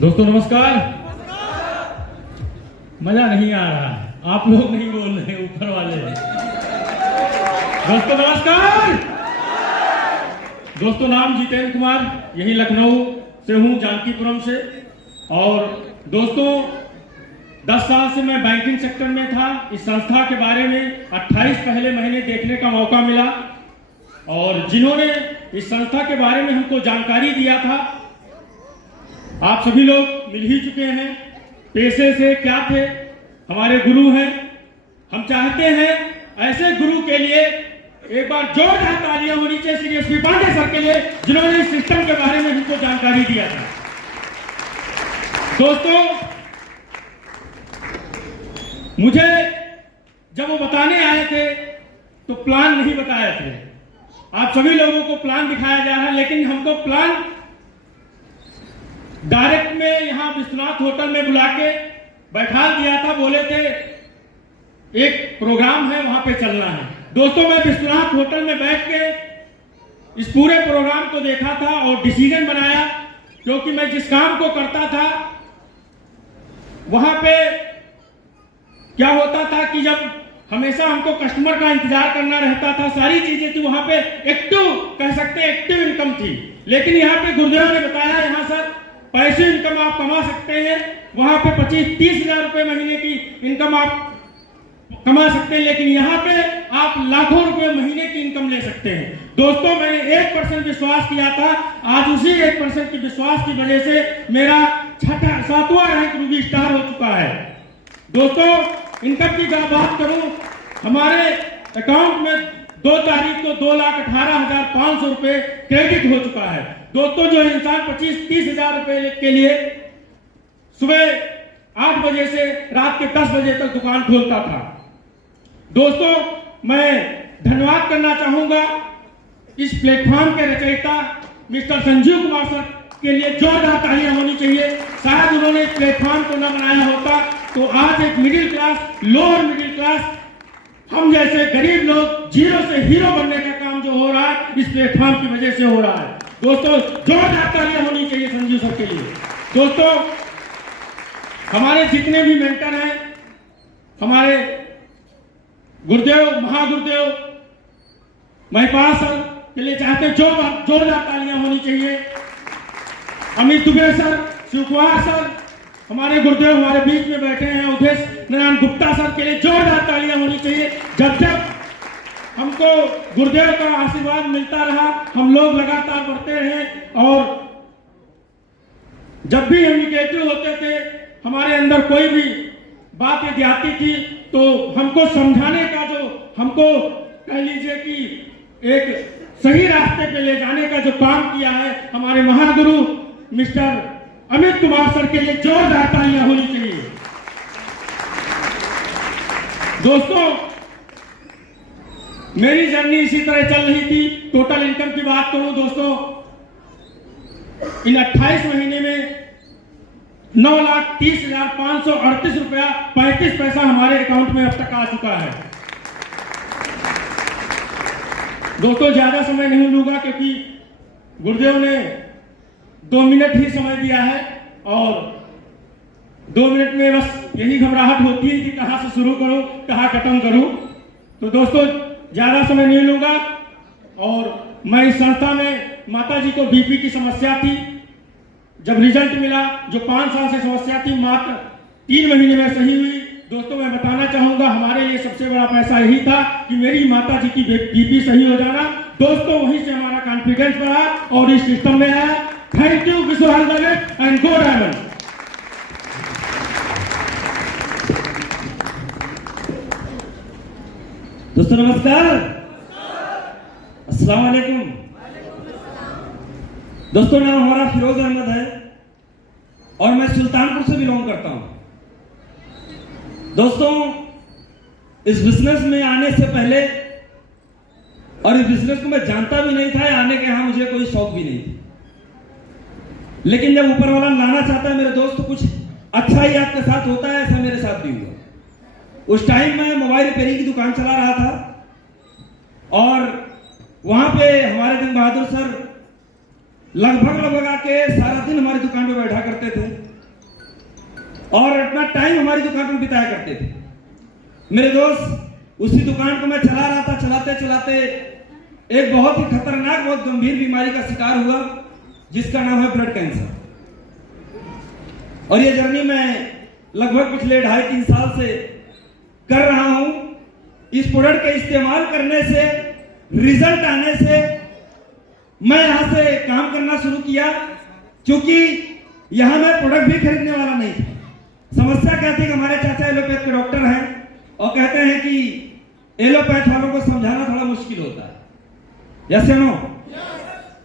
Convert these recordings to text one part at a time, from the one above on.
दोस्तों नमस्कार। मजा नहीं आ रहा है, आप लोग नहीं बोल रहे, ऊपर वाले। दोस्तों नमस्कार। दोस्तों नाम जितेंद्र कुमार, यही लखनऊ से हूँ, जानकीपुरम से। और दोस्तों 10 साल से मैं बैंकिंग सेक्टर में था। इस संस्था के बारे में 28 पहले महीने देखने का मौका मिला और जिन्होंने इस संस्था के बारे में हमको जानकारी दिया था, आप सभी लोग मिल ही चुके हैं। पेशे से क्या थे, हमारे गुरु हैं। हम चाहते हैं ऐसे गुरु के लिए एक बार जोरदार तालियां होनी चाहिए Shri S P Pandey sir के लिए, जिन्होंने इस सिस्टम के बारे में हमको जानकारी दिया था। दोस्तों मुझे जब वो बताने आए थे तो प्लान नहीं बताए थे। आप सभी लोगों को प्लान दिखाया जा रहा है, लेकिन हमको प्लान डायरेक्ट में यहां विश्वनाथ होटल में बुला के बैठा दिया था। बोले थे एक प्रोग्राम है, वहां पे चलना है। दोस्तों मैं विश्वनाथ होटल में बैठ के इस पूरे प्रोग्राम को देखा था और डिसीजन बनाया, क्योंकि मैं जिस काम को करता था वहां पे क्या होता था कि जब हमेशा हमको कस्टमर का इंतजार करना रहता था, सारी चीजें थी वहां पे, एक्टिव कह सकते हैं, एक्टिव इनकम थी। लेकिन यहाँ पे गुरुदेव ने बताया यहाँ सर पैसे इनकम आप कमा सकते हैं, वहां पे 25-30 हजार रुपए महीने की इनकम आप कमा सकते हैं, लेकिन यहाँ पे आप लाखों रुपए महीने की इनकम ले सकते हैं। दोस्तों मैंने 1% विश्वास किया था, आज उसी 1% की विश्वास की वजह से मेरा 7वां रैंक रूबी स्टार हो चुका है। दोस्तों इनकम की बात करूं, हमारे अकाउंट में 2 तारीख को 2,18,500 रुपए क्रेडिट हो चुका है। दोस्तों जो इंसान 25-30 हजार रुपए के लिए सुबह 8 बजे से रात के 10 बजे तक दुकान खोलता था। दोस्तों मैं धन्यवाद करना चाहूंगा इस प्लेटफॉर्म के रचयिता मिस्टर संजीव कुमार सर के लिए। जोरदार तालियां होनी चाहिए। शायद उन्होंने इस प्लेटफॉर्म को न बनाया होता तो आज एक middle class, lower middle class, हम जैसे गरीब लोग जीरो से हीरो बनने का काम जो हो रहा है इस प्लेटफॉर्म की वजह से हो रहा है। दोस्तों जोरदार तालियां होनी चाहिए संजीव सर के लिए। दोस्तों हमारे जितने भी मेंटर हैं, हमारे गुरुदेव, महागुरुदेव महिपाल सर के लिए चाहते हैं जोरदार तालियां होनी चाहिए। अमित दुबे सर, शिव कुमार सर, हमारे गुरुदेव हमारे बीच में बैठे हैं। उदेश नारायण गुप्ता सर के लिए जोरदार तालियां होनी चाहिए। जब जब हमको गुरुदेव का आशीर्वाद मिलता रहा, हम लोग लगातार बढ़ते रहे और जब भी हम निगेटिव होते थे, हमारे अंदर कोई भी बात यदि आती थी तो हमको समझाने का, जो हमको कह लीजिए कि एक सही रास्ते पे ले जाने का जो काम किया है हमारे महागुरु मिस्टर अमित कुमार सर के लिए जोरदार तालियां होनी चाहिए। दोस्तों मेरी जर्नी इसी तरह चल रही थी। टोटल इनकम की बात करूं दोस्तों, इन 28 महीने में 9,30,538 रुपया 35 पैसा हमारे अकाउंट में अब तक आ चुका है। दोस्तों ज्यादा समय नहीं लूंगा क्योंकि गुरुदेव ने 2 मिनट ही समय दिया है और 2 मिनट में बस यही घबराहट होती है कि कहां से शुरू करूं, कहां खत्म करूं। तो दोस्तों ज्यादा समय नहीं लूंगा। और मैं इस संस्था में, माता जी को बीपी की समस्या थी, जब रिजल्ट मिला, जो 5 साल से समस्या थी, मात्र 3 महीने में सही हुई। दोस्तों मैं बताना चाहूंगा हमारे लिए सबसे बड़ा पैसा यही था कि मेरी माता जी की बीपी सही हो जाना। दोस्तों वहीं से हमारा कॉन्फिडेंस बढ़ा और इस सिस्टम में आया। Thank you, wish you all the best and go diamond. दोस्तों नमस्कार, अस्सलाम वालेकुम। दोस्तों नाम हमारा फिरोज अहमद है और मैं सुल्तानपुर से बिलोंग करता हूं। दोस्तों इस बिजनेस में आने से पहले और इस बिजनेस को मैं जानता भी नहीं था, आने के यहां मुझे कोई शौक भी नहीं थी, लेकिन जब ऊपर वाला लाना चाहता है मेरे दोस्त तो कुछ अच्छा ही आपके साथ होता है। ऐसा मेरे साथ भी हुआ। उस टाइम मैं मोबाइल रिपेयरिंग की दुकान चला रहा था और वहां पे हमारे दिन बहादुर सर लगभग आके सारा दिन हमारी दुकान पे बैठा करते थे। और अपना टाइम हमारी दुकान पर बिताया करते थे। मेरे दोस्त, उसी दुकान को मैं चला रहा था, चलाते चलाते एक बहुत ही खतरनाक, बहुत गंभीर बीमारी का शिकार हुआ, जिसका नाम है ब्लड कैंसर। और ये जर्नी मैं लगभग पिछले 2.5-3 साल से कर रहा हूं। इस प्रोडक्ट के इस्तेमाल करने से, रिजल्ट आने से मैं यहां से काम करना शुरू किया, क्योंकि यहां मैं प्रोडक्ट भी खरीदने वाला नहीं था। समस्या क्या थी कि हमारे चाचा एलोपैथ के डॉक्टर हैं और कहते हैं कि एलोपैथ वालों को समझाना थोड़ा मुश्किल होता है। यस या नो?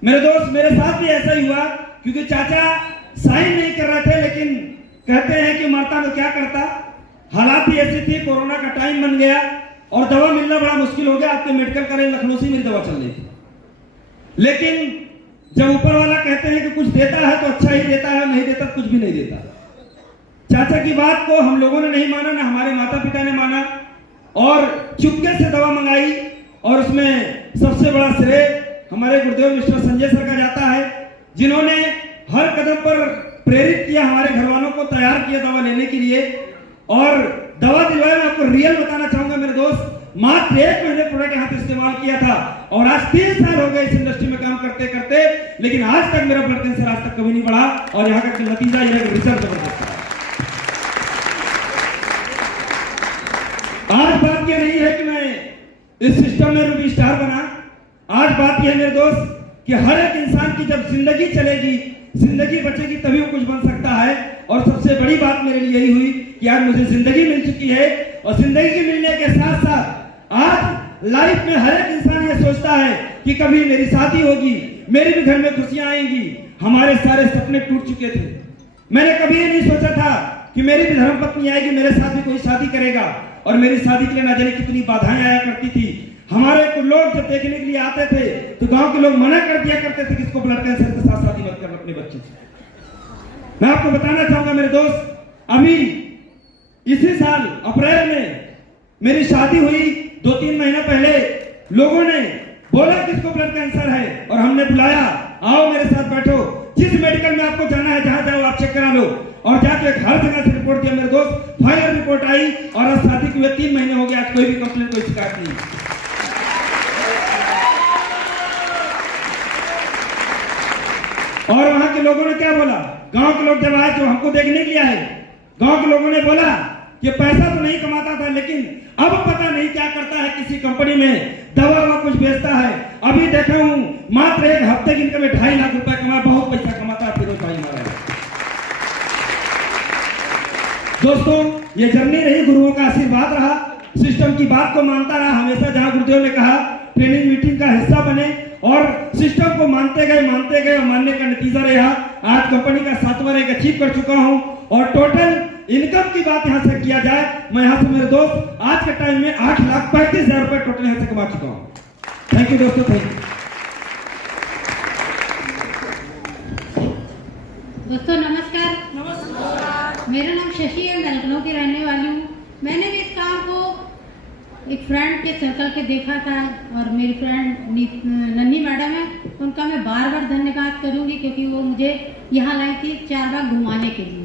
मेरे दोस्त, मेरे साथ भी ऐसा ही हुआ, क्योंकि चाचा साइन नहीं कर रहे थे, लेकिन कहते हैं कि मरता तो क्या करता। हालात ही ऐसी थी, कोरोना का टाइम बन गया और दवा मिलना बड़ा मुश्किल हो गया। आपके मेडिकल कॉलेज लखनऊ से मेरी दवा चल रही थी, लेकिन जब ऊपर वाला कहते हैं कि कुछ देता है तो अच्छा ही देता है, नहीं देता कुछ भी नहीं देता। चाचा की बात को हम लोगों ने नहीं माना, ना हमारे माता पिता ने माना, और चुपके से दवा मंगाई। और उसमें सबसे बड़ा श्रेय हमारे गुरुदेव मिस्टर संजय सर का जाता है, जिन्होंने हर कदम पर प्रेरित किया, हमारे घर वालों को तैयार किया दवा लेने के लिए। और दवा दिलवाए, मैं आपको रियल बताना चाहूंगा मेरे दोस्त, मात्र 1 महीने प्रोडक्ट यहाँ पे इस्तेमाल किया था और आज 3 साल हो गए इस इंडस्ट्री में काम करते करते, लेकिन आज तक मेरा ब्लड कैंसर आज तक कभी नहीं बढ़ा। और यहाँ का नतीजा यह है कि रिजल्ट जबरदस्त है। आज बात यह नहीं है कि मैं इस सिस्टम में रूबी स्टार बना। आज बात यह है मेरे दोस्त कि हर एक इंसान की जब जिंदगी चलेगी, जिंदगी बचेगी, तभी वो कुछ बन सकता है। और सबसे बड़ी बात मेरे लिए यही हुई कि आज मुझे जिंदगी मिल चुकी है, और जिंदगी के मिलने के साथ साथ आज लाइफ में हर एक इंसान ये सोचता है कि कभी मेरी शादी होगी, मेरे भी घर में खुशियां आएंगी। हमारे सारे सपने टूट चुके थे। मैंने कभी ये नहीं सोचा था कि मेरी भी धर्मपत्नी आएगी, मेरे साथ भी कोई शादी करेगा। और मेरी शादी के लिए ना जाने कितनी बाधाएं आया करती थी। हमारे को लोग जब देखने के लिए आते थे तो गांव के लोग मना कर दिया करते थे कि इसको ब्लड कैंसर के साथ शादी मत करना अपने बच्चे से। मैं आपको बताना चाहूंगा मेरे दोस्त, अभी इसी साल अप्रैल में मेरी शादी हुई। 2-3 महीना पहले लोगों ने बोला कि इसको ब्लड कैंसर है, और हमने बुलाया, आओ मेरे साथ बैठो, जिस मेडिकल में आपको जाना है, जहां जाओ आप चेक करा लो। और जाके हर जगह से रिपोर्ट दिया मेरे दोस्त, फाइनल रिपोर्ट आई, और आज शादी के हुए 3 महीने हो गए, आज कोई भी कंप्लेंट, कोई शिकायत नहीं। और वहां के लोगों ने क्या बोला, गांव के लोग जब आए, जो हमको देखने के लिए आए, गांव के लोगों ने बोला कि पैसा तो नहीं कमाता था, लेकिन अब पता नहीं क्या करता है, किसी कंपनी में दवा कुछ बेचता है। अभी देखा हूं मात्र 1 हफ्ते की इनकम में 2.5 लाख रुपए कमा, बहुत पैसा कमाता है, फिर भाई मारा है। दोस्तों, ये जर्नी रही, गुरुओं का आशीर्वाद रहा, सिस्टम की बात को मानता रहा हमेशा। जहां गुरुदेव ने कहा ट्रेनिंग मीटिंग का हिस्सा बने, और सिस्टम को मानते गए और मानने का नतीजा रहा। आज कंपनी का 7वां रैंक अचीव कर चुका हूं। और टोटल इनकम की बात यहां से किया जाए, मैं यहां से मेरे दोस्त आज के टाइम में 8,35,000 रुपए टोटल यहां से कमा चुका हूं। थैंक यू दोस्तों, थैंक यू। दोस्तों नमस्कार। नमस्कार, मेरा नाम शशि है, मैं लखनऊ की रहने वाली हूँ। मैंने भी इस काम को एक फ्रेंड के सर्कल के देखा था, और मेरी फ्रेंड नन्ही मैडम है, उनका मैं बार बार धन्यवाद करूंगी, क्योंकि वो मुझे यहाँ लाई थी 4 बार घुमाने के लिए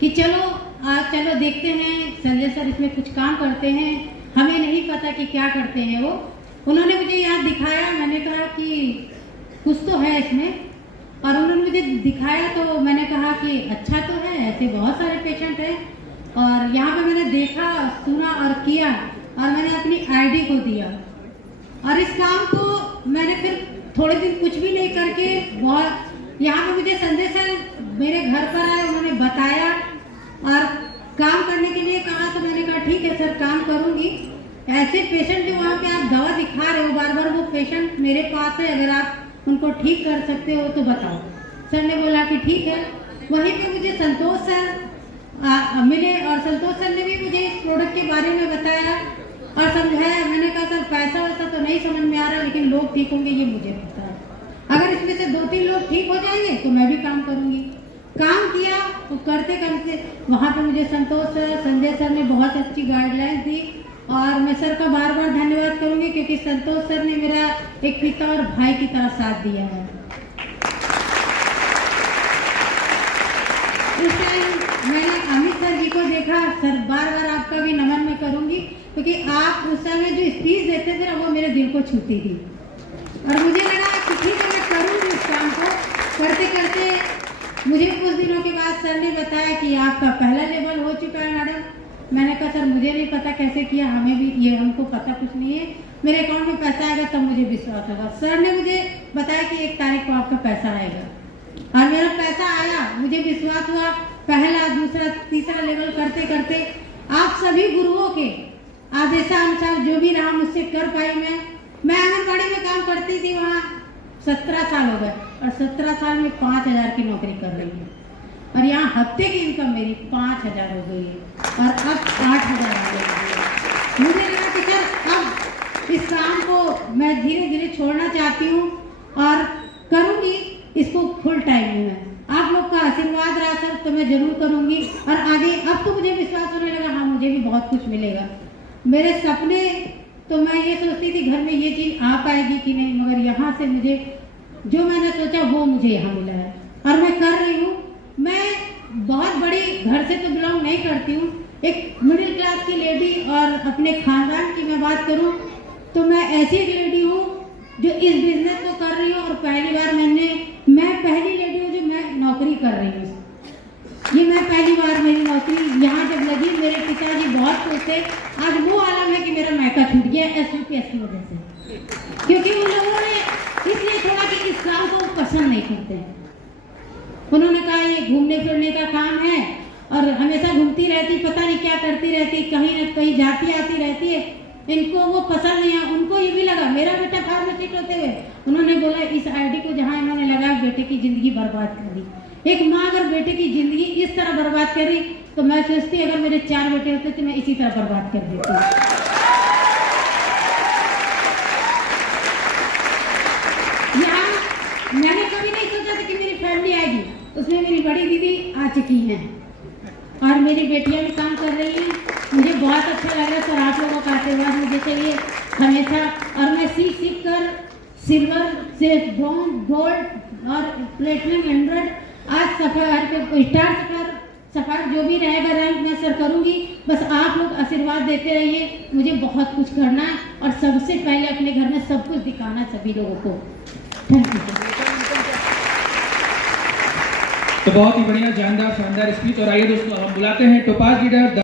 कि चलो आज चलो देखते हैं, संजय सर इसमें कुछ काम करते हैं, हमें नहीं पता कि क्या करते हैं वो। उन्होंने मुझे यहाँ दिखाया, मैंने कहा कि कुछ तो है इसमें, और उन्होंने मुझे दिखाया तो मैंने कहा कि अच्छा तो है, ऐसे बहुत सारे पेशेंट हैं। और यहाँ पे मैंने देखा, सुना और किया, और मैंने अपनी आईडी को दिया, और इस काम को मैंने फिर थोड़े दिन कुछ भी नहीं करके बहुत, यहाँ पे मुझे संजय सर मेरे घर पर आए, उन्होंने बताया और काम करने के लिए कहा, तो मैंने कहा ठीक है सर, काम करूँगी। ऐसे पेशेंट जो वहाँ पे आप दवा दिखा रहे हो बार बार, वो पेशेंट मेरे पास है, अगर आप उनको ठीक कर सकते हो तो बताओ। सर ने बोला कि ठीक है। वहीं पे मुझे संतोष सर मिले, और संतोष सर ने भी मुझे इस प्रोडक्ट के बारे में बताया और समझाया। मैंने कहा सर पैसा वैसा तो नहीं समझ में आ रहा, लेकिन लोग ठीक होंगे ये मुझे पता है। अगर इसमें से 2-3 लोग ठीक हो जाएंगे तो मैं भी काम करूँगी। काम किया, तो करते करते वहाँ पे मुझे संतोष सर, संजय सर ने बहुत अच्छी गाइडलाइंस दी, और मैं सर का बार बार धन्यवाद करूँगी, क्योंकि संतोष सर ने मेरा एक पिता और भाई की तरह साथ दिया है। उस टाइम मैंने अमित सर जी को देखा, सर बार बार आपका भी नमन मैं करूंगी, क्योंकि आप उस समय जो स्पीच देते थे ना वो मेरे दिल को छूती थी और मुझे लगा कि ठीक है मैं करूंगी इस काम को। करते करते मुझे कुछ दिनों के बाद सर ने बताया कि आपका पहला लेवल हो चुका है मैडम। मैंने कहा सर मुझे नहीं पता कैसे किया, हमें भी ये हमको पता कुछ नहीं है, मेरे अकाउंट में पैसा आएगा तब मुझे विश्वास होगा। सर ने मुझे बताया कि 1 तारीख को आपका पैसा आएगा और मेरा पैसा आया, मुझे विश्वास हुआ। पहला, दूसरा, तीसरा लेवल करते करते आप सभी गुरुओं के आदेशानुसार जो भी रहा मुझसे कर पाई। मैं आंगनबाड़ी में काम करती थी, वहाँ 17 साल हो गए और 17 साल में 5,000 की नौकरी कर रही हूँ और यहाँ हफ्ते की इनकम मेरी 5,000 हो गई है और अब 8,000 आ गई है। मुझे लगा कि सर अब इस काम को मैं धीरे धीरे छोड़ना चाहती हूँ और करूँगी इसको फुल टाइम में। आप लोग का आशीर्वाद रहा सर तो मैं जरूर करूँगी और आगे अब तो मुझे विश्वास होने लगा, हाँ मुझे भी बहुत कुछ मिलेगा। मेरे सपने तो मैं ये सोचती थी घर में ये चीज़ आ पाएगी कि नहीं, मगर यहाँ से मुझे जो मैंने सोचा वो मुझे यहाँ मिला है और मैं कर रही हूँ। मैं बहुत बड़ी घर से तो बिलोंग नहीं करती हूँ, एक मिडिल क्लास की लेडी और अपने खानदान की मैं बात करूँ तो मैं ऐसी एक लेडी हूँ जो इस बिजनेस को कर रही हूँ और मैं पहली लेडी हूँ जो मैं नौकरी कर रही हूँ। ये मैं पहली बार मेरी नौकरी यहाँ जब लगी, मेरे पिताजी बहुत खुश थे। आज वो आलम है कि मेरा मायका छूट गया SUPS की वजह से, क्योंकि उन लोगों ने इसलिए छोड़ा कि इस काम को पसंद नहीं करते हैं। उन्होंने कहा ये घूमने फिरने का काम है और हमेशा घूमती रहती, पता नहीं क्या करती रहती, कहीं न कहीं जाती आती रहती है, इनको वो पसंद नहीं है। उनको ये भी लगा मेरा बेटा फार्मासिस्ट होते हुए, उन्होंने बोला इस आईडी को जहाँ इन्होंने लगाया बेटे की जिंदगी बर्बाद कर दी। एक माँ अगर बेटे की जिंदगी इस तरह बर्बाद कर रही तो मैं सोचती अगर मेरे 4 बेटे होते तो मैं इसी तरह बर्बाद कर देती। यहाँ मैंने कभी नहीं सोचा था कि मेरी फैमिली आएगी, उसमें मेरी बड़ी दीदी आ चुकी हैं और मेरी बेटियां भी काम कर रही हैं। मुझे बहुत अच्छा लग रहा है सर, आप लोगों का आशीर्वाद मुझे चाहिए हमेशा और मैं सीख कर सिल्वर से ब्रॉन्ज, गोल्ड और प्लेटिनम 100 आज सफर जो भी रहेगा रैंक मैं सर करूंगी। बस आप लोग आशीर्वाद देते रहिए, मुझे बहुत कुछ करना है और सबसे पहले अपने घर में सब कुछ दिखाना सभी लोगों को। Thank you. तो बहुत ही बढ़िया, जानदार, शानदार स्पीच। और आइए दोस्तों हम बुलाते हैं टोपाज लीडर